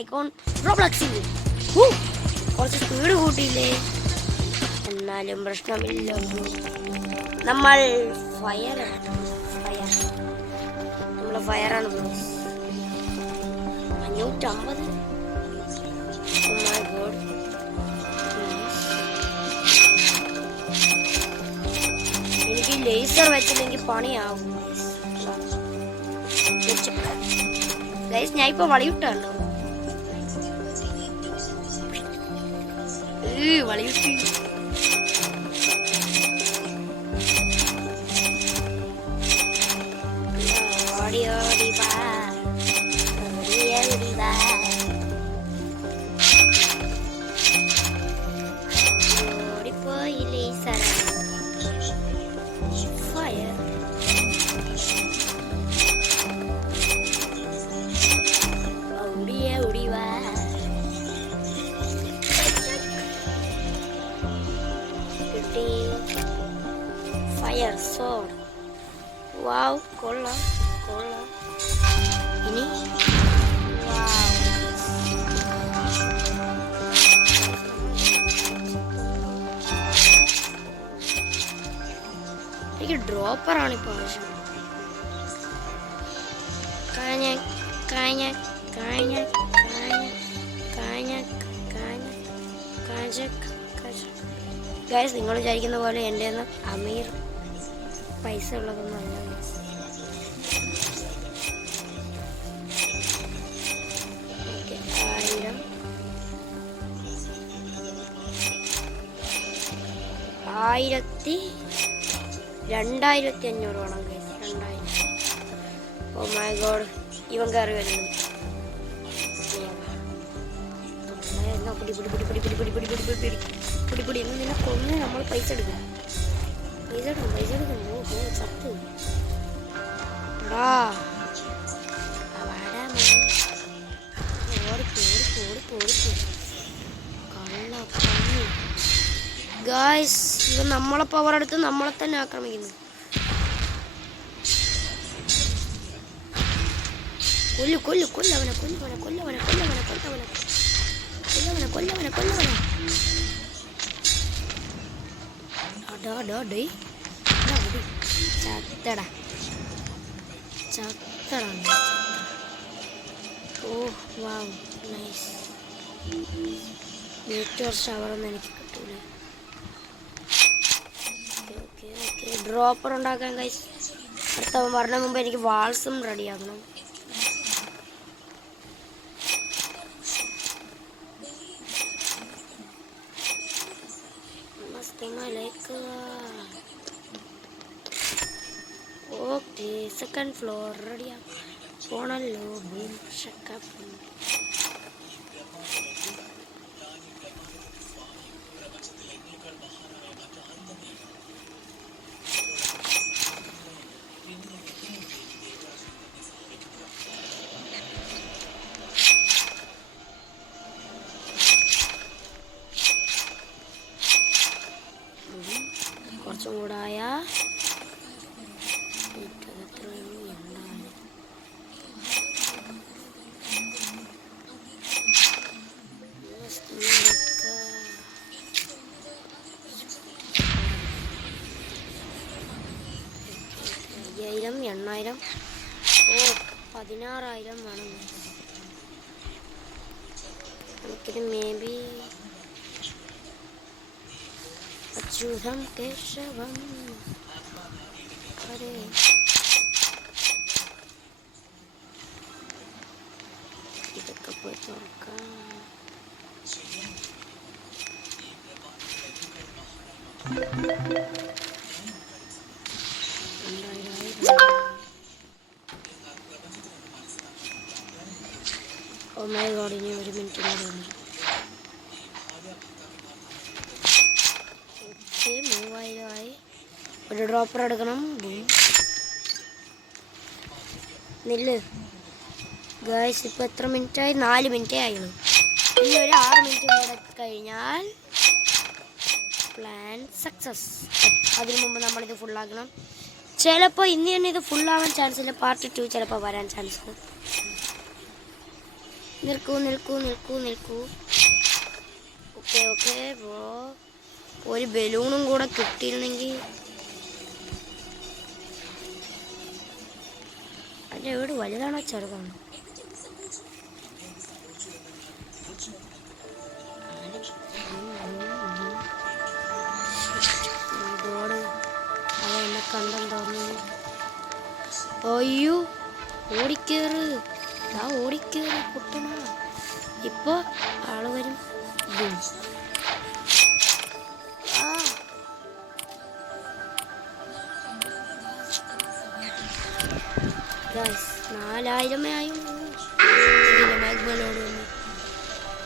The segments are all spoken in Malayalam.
ഐക്കോൺ റോബ്ലക്സിൽ കുറച്ച് സ്പീഡ് കൂട്ടിയില്ലേ, എന്നാലും പ്രശ്നമില്ല. നമ്മൾ ഫയറാണ്. നമ്മള് ഫയറാണ്. 550. എനിക്ക് ലേസർ വെച്ചില്ലെങ്കിൽ പണിയാവും. ഞാൻ ഇപ്പൊ വളയിട്ടാണോ വളയിട്ട് ഓടി ഓടി വാ, ഓടി ഓടി വാ, ഓടിപ്പോയി ലേസർ ഫയർ. ഫയർ സോഡ്. വാവ്, കൊള്ളാം കൊള്ളാം. ഇനി എനിക്ക് ഡ്രോപ്പറാണ് ഇപ്പൊ ആവശ്യം. ഗൈസ്, നിങ്ങൾ വിചാരിക്കുന്ന പോലെ എൻ്റെ അമീർ പൈസ ഉള്ളതൊന്നും അല്ല. 2500 വേണം ഗൈസ്. 2000. ഓ മൈ ഗോഡ്, ഇവൻ കയറി വരുന്നു. പിടി നിന്നെ കൊന്ന് നമ്മൾ പൈസ എടുക്കും. ഓ സത്ത് ഗായ്സ്. ഇവൻ നമ്മളെ പവർ എടുത്ത് നമ്മളെ തന്നെ ആക്രമിക്കുന്നു. കൊല്ലവനെ. ചത്തടാ. ഓ വാവ്, നൈസ്. മീറ്റർ ഷവറൊന്നും എനിക്ക് കിട്ടൂല. ഡ്രോപ്പർ ഉണ്ടാക്കാൻ ഗൈസ് അടുത്തവൻ പറഞ്ഞ മുമ്പ് എനിക്ക് വാൾസും റെഡിയാക്കണം. ഓക്കെ, സെക്കൻഡ് ഫ്ലോർ റെഡിയാ പോണല്ലോ. ബൂം ഷക്കപ്പ്. കുറച്ചും കൂടായ $5000, 8000. ഓ 16000 വേണം. നമുക്കിത് മേബി അച്യുതം കേശവം. അതെ, ഇതൊക്കെ പോയി തുറക്കാം. ഓ മൈ ഗോഡ്, ഇനി 1 മിനിറ്റ് കൂടെ ഉണ്ട്. ഓക്കെ, 3000 ആയി. ഒരു ഡ്രോപ്പർ എടുക്കണം. നില്ല് ഗായ്സ്. ഇപ്പം എത്ര മിനിറ്റായി? 4 മിനിറ്റേ ആയുള്ളൂ. ഇനി ഒരു 6 മിനിറ്റ് കൂടെ കഴിഞ്ഞാൽ പ്ലാൻ സക്സസ്. അതിനു മുമ്പ് നമ്മളിത് ഫുള്ളാക്കണം. ചിലപ്പോൾ ഇന്ന് തന്നെ ഇത് ഫുള്ളാവാൻ ചാൻസ് ഇല്ല. പാർട്ട് 2 ചിലപ്പോൾ വരാൻ ചാൻസ്. നിൽക്കൂ നിൽക്കൂ നിൽക്കൂ നിൽക്കൂ. Okay okay bro. ഒരു ബലൂണും കൂടെ കിട്ടിയിരുന്നെങ്കിൽ. അതിൻ്റെ വീട് വലുതാണോ ചെറുതാണോ? അതെന്നെ കണ്ടെന്തോന്നു. അയ്യോ ഓടിക്കേറ്. ഓടിക്കേറ് പൊട്ടണ. ഇപ്പൊ ആള് വരും. ആ 4000 ആയുള്ളൂ. മാഗ്മലോട് വന്നു.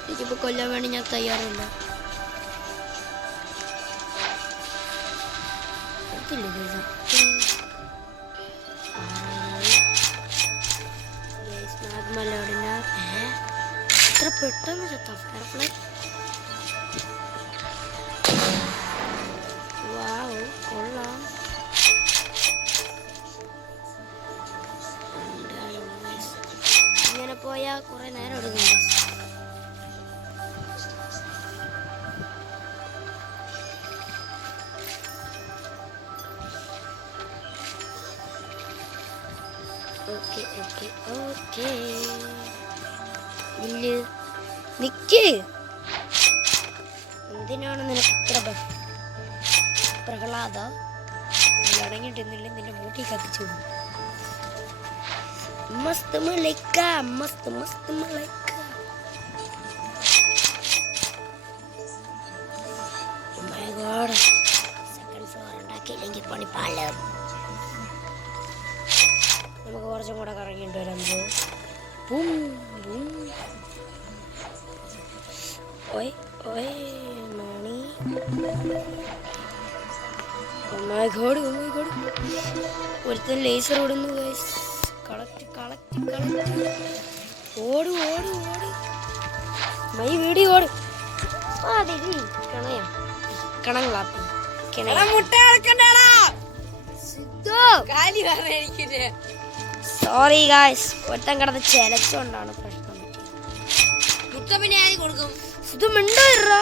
എനിക്കിപ്പോൾ കൊല്ലാൻ വേണ്ടി ഞാൻ തയ്യാറല്ല. മാഗ്മലോടിന് എത്ര പെട്ടെന്ന് ചത്ത ഫയർഫ്ലൈ. വാവ് കൊള്ളാം. ഇങ്ങനെ പോയാൽ കുറെ നേരം എടുക്കും. ഓക്കെ ഓക്കെ ഓക്കെ ഇല്ല നിക്ക്. എന്തിനാണ് നിനക്ക് ഇത്ര പ്രഹ്ലാദ? അടങ്ങിയിട്ടിരുന്നില്ല നിന്റെ മൂട്ടി കത്തിച്ചു. മസ്ത് മലൈക്ക മസ്ത് മസ്ത് മലൈക്ക. സെക്കൻഡ് ഫ്ലോർ ഉണ്ടാക്കിയില്ലെങ്കിൽ പണിപ്പാലം. നമുക്ക് കുറച്ചും കൂടെ കറങ്ങിയിട്ട് വരാം. ഓയ് ഓയ് മണി. ഒരുത്തൻ ലേസർ ഓടുന്നു. Collect collect collect. ഓട് ഓട് ഓട് മൈ വീടി ഓട്. കിണയാ കിണങ്ങളാപ്പി സോറി ഗായ്സ്. ഒരുത്തൻ കിടന്ന് ചെലച്ചോണ്ടാണ് പ്രശ്നം. കൊടുക്കും ഇത് മിണ്ടാ.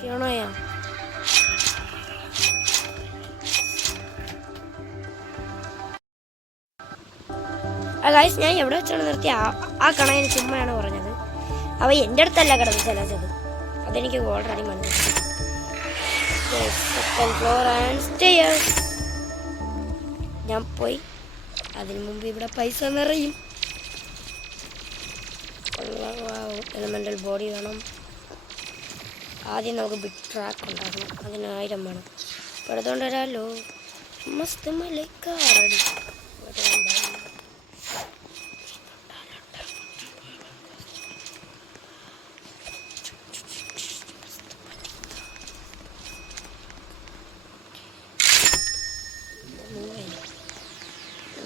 കിണയാ ഗായ്സ് ഞാൻ എവിടെ വെച്ചാണ് നിർത്തി. ആ കണയന് ചുമ്മയാണ് പറഞ്ഞത്. അവ എൻ്റെ അടുത്തല്ല കിടന്ന് ചിലച്ചത്. അതെനിക്ക് ഓൾറെഡി മനസ്സിലായി. Second floor and stairs. ഞാൻ പോയി. അതിനു മുമ്പ് ഇവിടെ പൈസ നിറയും. എലമെൻ്റൽ ബോഡി വേണം. ആദ്യം നമുക്ക് ബിഗ് ട്രാക്ക് ഉണ്ടാക്കണം. അതിന് 1000 വേണം. അപ്പോൾ എടുത്തോണ്ട് വരാമല്ലോ. മസ്ത് മലൈക്ക റെഡി.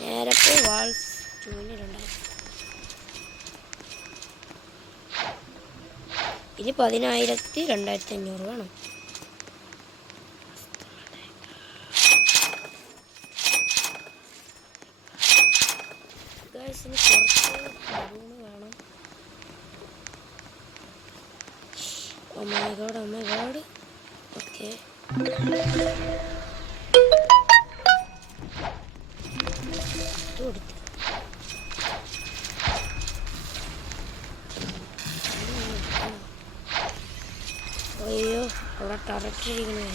നേരത്തെ വാൾസ് ചൂന്നിലുണ്ടായി. ഇനി 10,000-2500 വേണം. ഇനി കുറച്ച് വേണം. Oh my god okay. അയ്യോ അവിടെ ടറക്കിരിക്കുന്നു.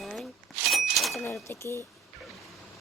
ഞാൻ കുറച്ച് നേരത്തേക്ക്